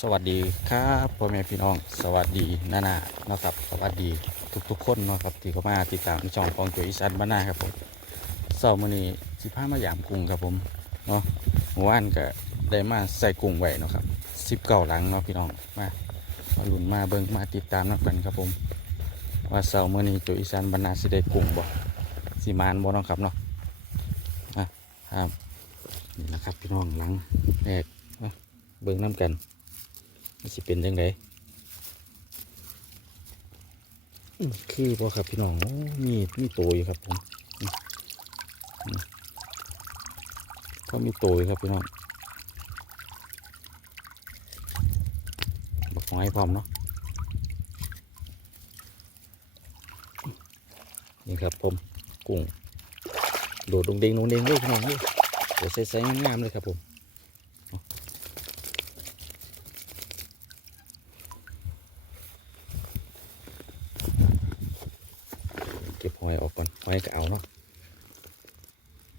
สวัสดีครับพ่อแม่พี่น้อง สวัสดีนานานะครับ สวัสดีทุกๆคนนะครับที่เข้ามาติดตามช่องของจุ๋ยอีสันบ้านนาครับผมเสาร์มื้อนี้สิพามายามกุ้งครับผมเนาะเมื่อวานก็ได้มาใส่กุ้งไว้นะครับสิบเก้าหลังเนาะพี่น้องมามาลุ้นมาเบิ่งมาติดตามนักกันครับผม ว่าเสาร์มื้อนี้จุ๋ยอีสันบ้านนาสิได้กุ้งบ่สิมานบ่เนะครับเนาะอะครับนี่นะครับพี่น้องหลังแรกเบิ่งน้ำกัน สิเป็นยังไงคือบ่ครับพี่น้องโอ้มีมีโตอยู่ครับผมอืมอืมก็มีโตอยู่ครับพี่น้องบักไม้พร้อมเนาะนี่ครับผมกุ้งโดดลงเด้งลงเด้งเลยพี่น้องเลยเดี๋ยวใส่ๆงามๆเลยครับผม เก็บหอยอ อกก่อนหอยก็เอาเนาะ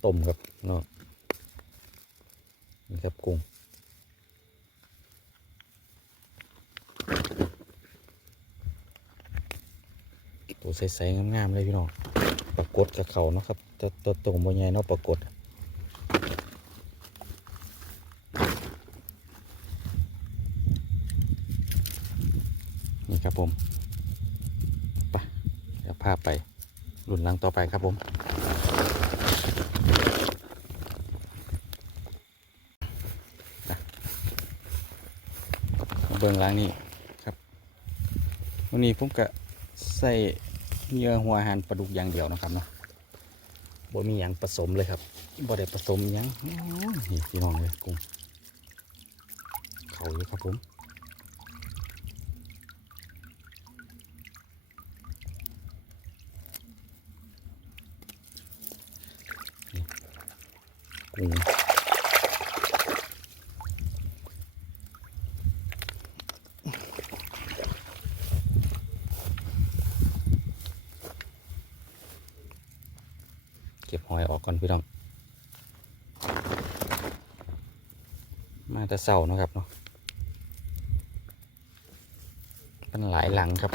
ต้มครับเนาะนี่ครับกุ้งตัวใสๆงามๆเลยพี่น้องปรากฏกับเขาเนาะครับตัวตัวตรงบนใหญ่เนาะปรากฏนี่ครับผมไปเดี๋ยวพาไป หลังต่อไปครับผม เบิ่งล้างนี่ครับ วันนี้ผมก็ใส่เนื้อหัวหารปลาดุกอย่างเดียวนะครับเนาะบ่มีอย่างผสมเลยครับบ่ได้ผสมหยังนี่พี่น้องเลยกุ้งเขาอยู่ครับผม กุ้งเก็บหอยออกก่อนพี่น้อง มาแต่เสาเนาะครับเนาะมันหลายหลังครับ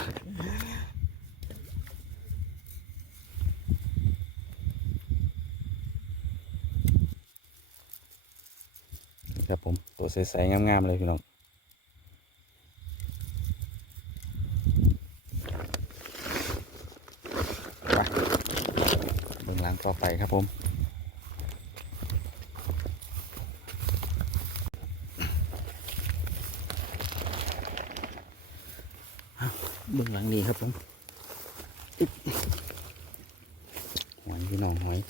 ครับผม ตัวใสๆงามๆเลยพี่น้องไปเบื้องหลังต่อไปครับผมเบื้องหลังนี้ครับผมหอยพี่น้องหอย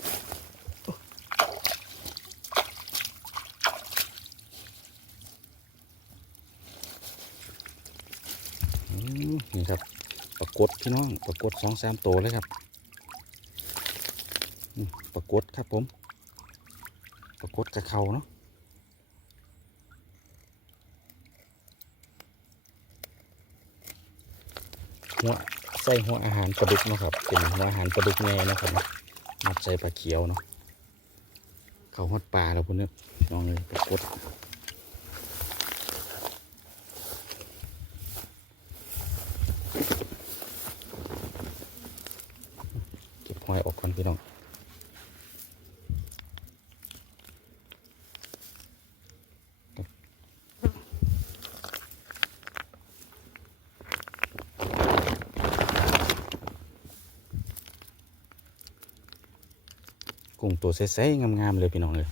อืมนี่ครับ ปรากฏพี่น้องปรากฏสองสามตัวเลยครับปรากฏครับผมปรากฏกระเขาเนาะหัวใส่หัวอาหารปลาดุกนะครับเป็นหัวอาหารปลาดุกแง่นะครับเนาะมัดใส่ปลาเขียวเนาะเขาฮอดปลาแล้วพุ่นเนี่ยลองเลยปรากฏเก็บหอยออกก่อน พี่น้องกุ้งตัวใสๆงามๆเลยพี่น้องเลย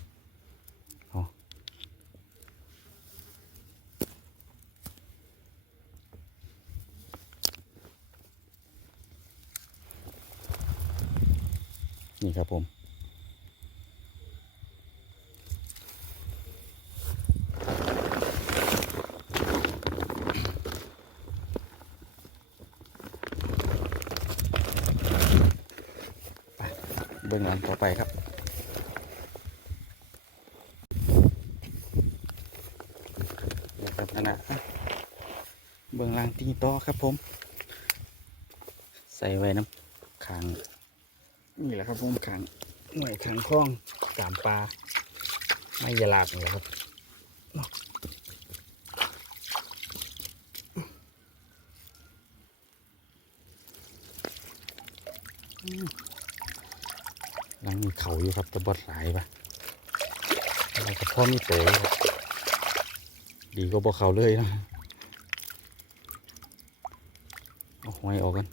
นี่ครับผมไปเบื้องหลังต่อไปครับนั่นนะเบื้องล่างตีต่อครับผม ใส่ไว้น้ำขาง นี่แหละครับผมขังหน่วยขังคล้องสามปลาไม่ยาลากนี่แหละครับนั่งมีเขาอยู่ครับจะบดหลายปะเราก็พ่อมีเต๋รัดีก็บอกเขาเลยนะเอาหอยออกกัน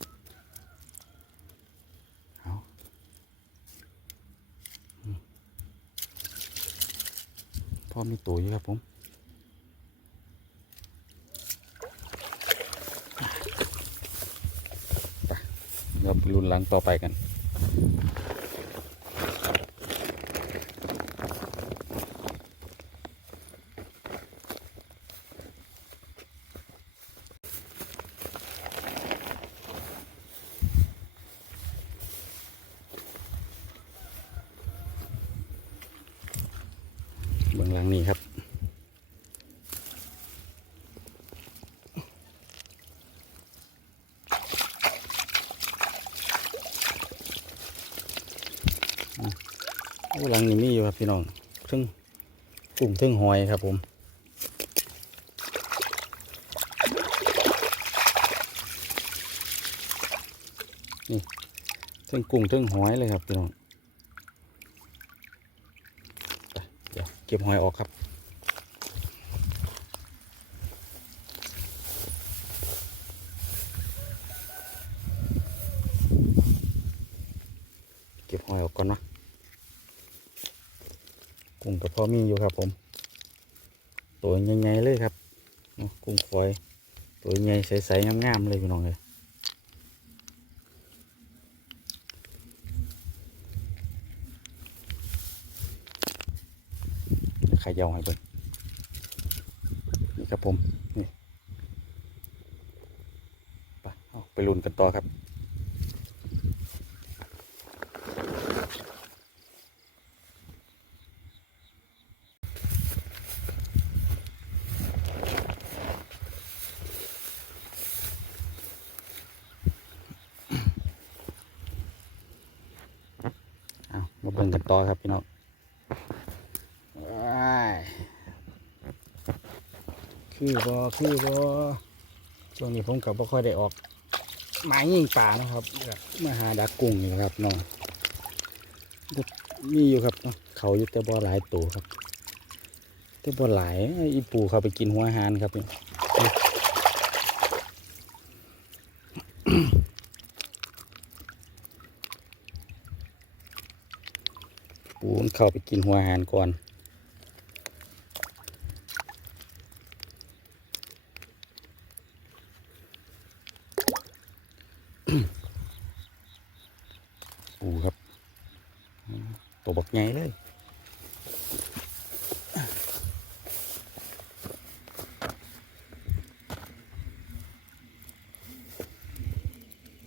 อมีตัวอยู่ครับผมเราไปลุ้นหลังต่อไปกัน เบื้องหลังนี้ครับ หลังนี้มีอยู่ครับพี่น้องทึ่งกุ้งทึ่งหอยครับผมนี่ทึ่งกุ้งทึ่งหอยเลยครับพี่น้องไป เก็บหอยออกครับ เก็บหอยออกก่อนนะกุ้งกับพ่อมีอยู่ครับผม ตัวใหญ่ๆเลยครับกุ้งฝอย ตัวใหญ่ใสๆงามๆเลยพี่น้องเลย ยาวให้เบิ่งนี่ครับผมนี่ไปเอาไปลุ้นกันต่อครับ เอามาเบิ่งกันต่อครับพี่น้องว้าย คือบอคือบอช่วงนี้ผมกับบ่ค่อยได้ออกหมายยิงป่านะครับมาหาดักกุ้งนี่ครับน้องมีอยู่ครับเนาเขาอยู่แต่บ่หลายตัวครับ แต่บ่หลายอีปูเขาไปกินหัวหารครับนี่ปูมันเข้าไปกินหัวหารก่อน ปูครับอืมตัวบักใหญ่เลย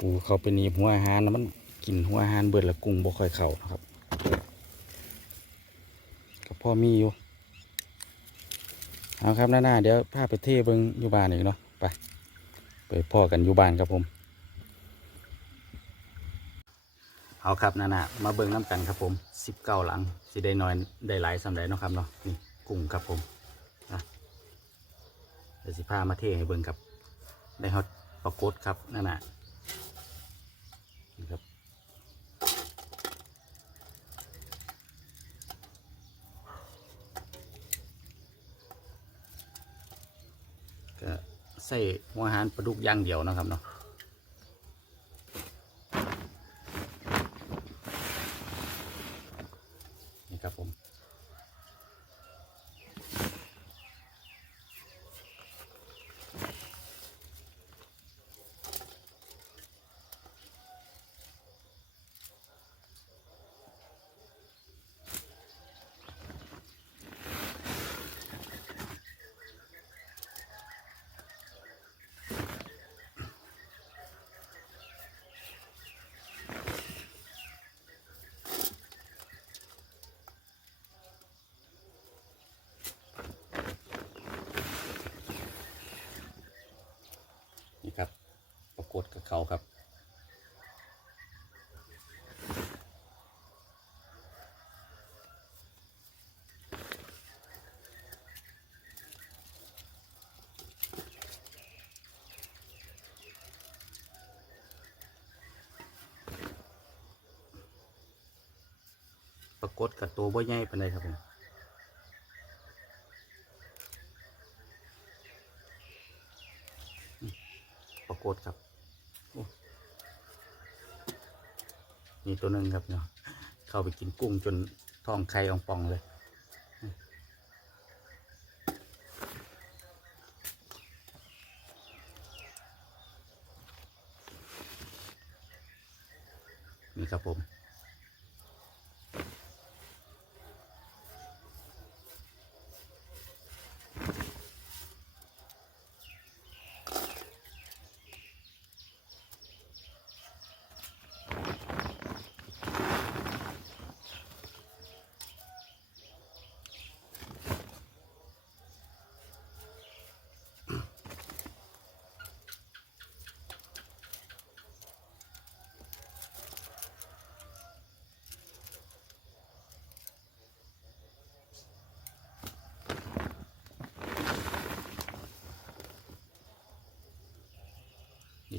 ปูเขาไปหนีบหัวอาหารแล้วมันกินหัวอาหารเบิดละกุ้งบ่ค่อยเข้านะครับกับพ่อมีอยู่เอาครับหน้าๆเดี๋ยวพาไปเทเบิงอยู่บ้านอีกเนาะไปไปพ่อกันอยู่บ้านครับผม เอาครับหนานามาเบิงน้ำกันครับผมสิบเก้าหลังสิได้น้อยได้หลายสำหรับเนาะครับเนาะนี่กุ้งครับผมนะเดี๋ยวสิพามาเทให้เบิงครับได้ฮอตปลากดครับนานา นี่ครับก็ใส่หัวอาหารปลาดุกย่างเดียวนะครับเนาะ ขาครับ ปรากฏกับตัวบ่ใหญ่ปานใดครับผม เข้าไปกินกุ้งจนท้องไข่อองปองเลยนี่ครับผม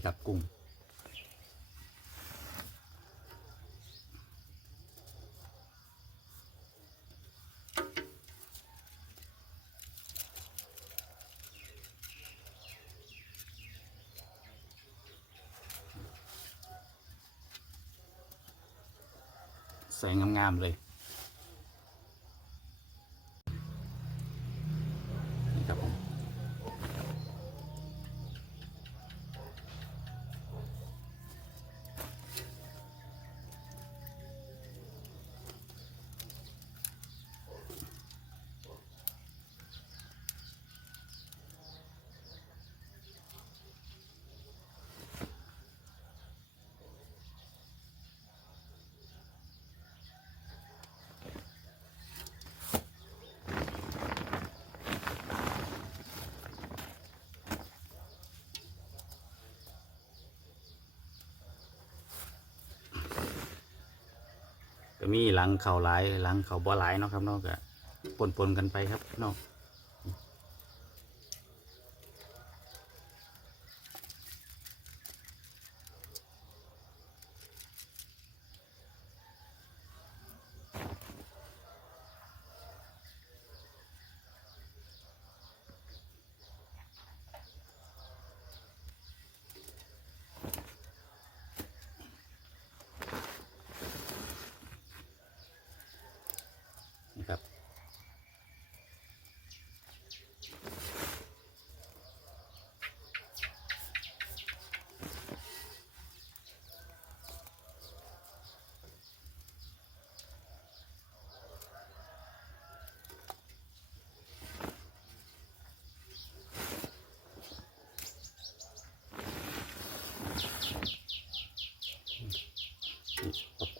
นี่ครับกุ้ง ใส่งามๆเลย นี่ครับผม ก็มีหลังเข่าหลายหลังเข่าบ่หลายเนาะครับนอกก็ปนปนๆกันไปครับนอกนี่ครับ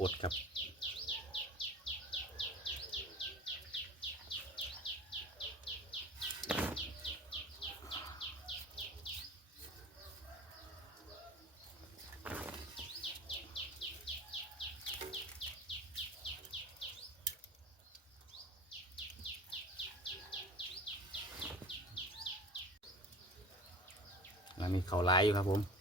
นี่ปรากฏครับมีเขาลายอยู่ครับผม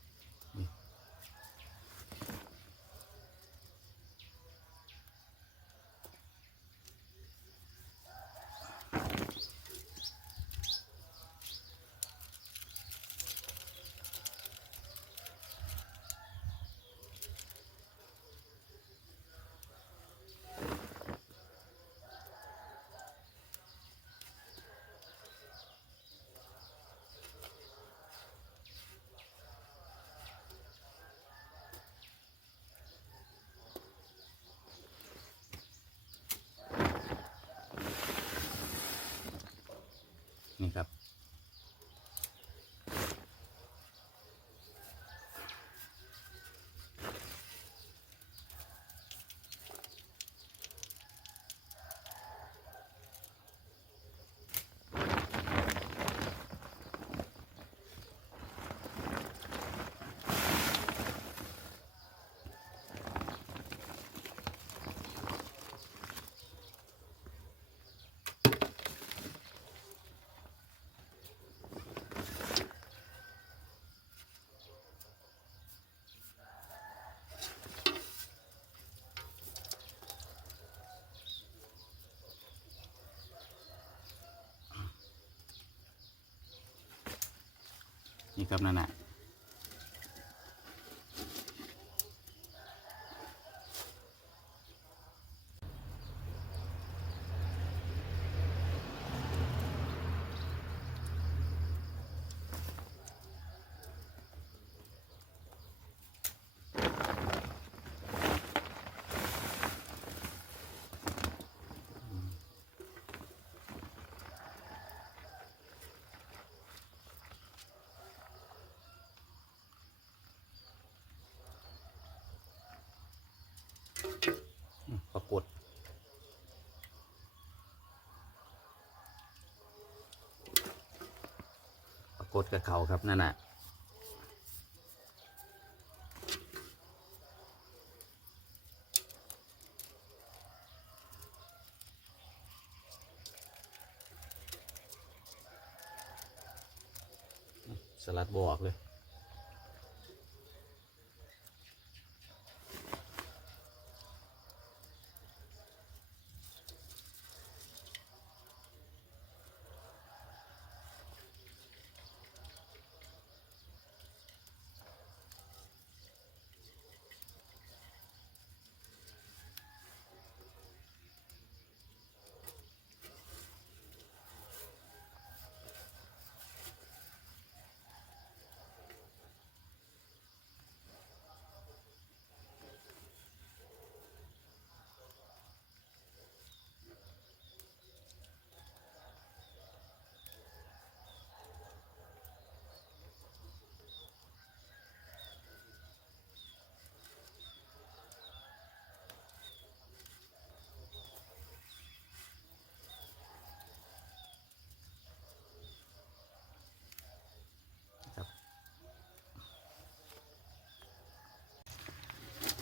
นี่ครับนั่นแหละากฏ ดกฏกับเขาครับนั่นน่ะ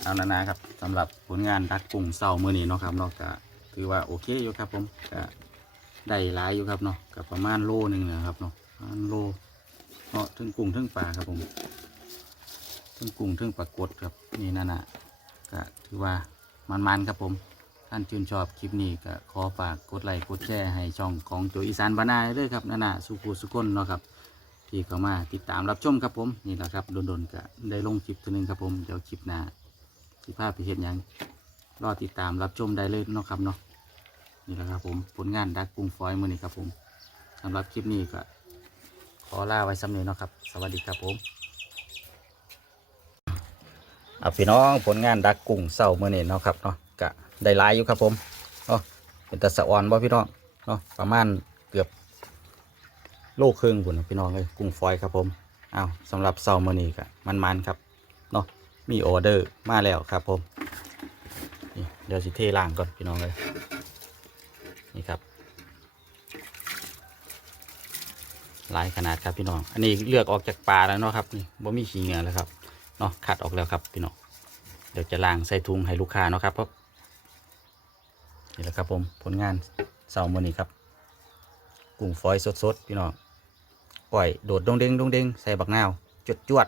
เอานานาครับสำหรับผลงานดักกุ้งเศร้ามือนี้เนาะครับเนาะก็ถือว่าโอเคอยู่ครับผมก็ได้หลายอยู่ครับเนาะกับประมาณโลหนึ่งนะครับเนาะประมาณโลเนาะถึงกุ้งถึงปลาครับผมถึงกุ้งถึงปลากดครับนี่นั่นนะก็ถือว่ามันๆครับผมท่านชื่นชอบคลิปนี้ก็ขอฝากกดไลค์กดแชร์ให้ช่องของโจอีสานบานาด้วยครับนั่นนะสุขุสุกนเนาะครับที่เข้ามาติดตามรับชมครับผมนี่แหละครับโดนๆก็ได้ลงคลิปตัวหนึงครับผมเดี๋ยวคลิปหน้า สิภาพไปเห็นยังรอติดตามรับชมได้เลยเนาะครับเนาะนี่แหละครับผมผลงานดักกุ้งฟอยมือนี้ครับผมสำหรับคลิปนี้ก็ขอลาไว้สำเนีเนาะครับ สวัสดีครับผมเอาพี่น้องผลงานดักกุ้งเศร้ามือนี้เนาะครับเนาะก็ได้ลายอยู่ครับผมเนาะเป็นตะสะออนบ่พี่น้องเนาะประมาณเกือบโลครึ่งพุ่นนะพี่น้องเลยกุ้งฟอยครับผมเอาสำหรับเศร้ามือนี้ก็มันๆครับเนาะ มีออเดอร์มาแล้วครับผมนี่เดี๋ยวสิเทล่างก่อนพี่น้องเลยนี่ครับหลายขนาดครับพี่น้อง อันนี้เลือกออกจากปลาแล้วเนาะครับนี่บ่มีขี้เหงื่อแล้วครับเนาะคัดออกแล้วครับพี่น้องเดี๋ยวจะล้างใส่ถุงให้ลูกค้าเนาะครับเพราะนี่แหละครับผมผลงานเสาร์มื้อนี้ครับกุ้งฝอยสดๆพี่น้องปล่อยโดดดงเด้งดงเด้งใส่บักนาวจดจวด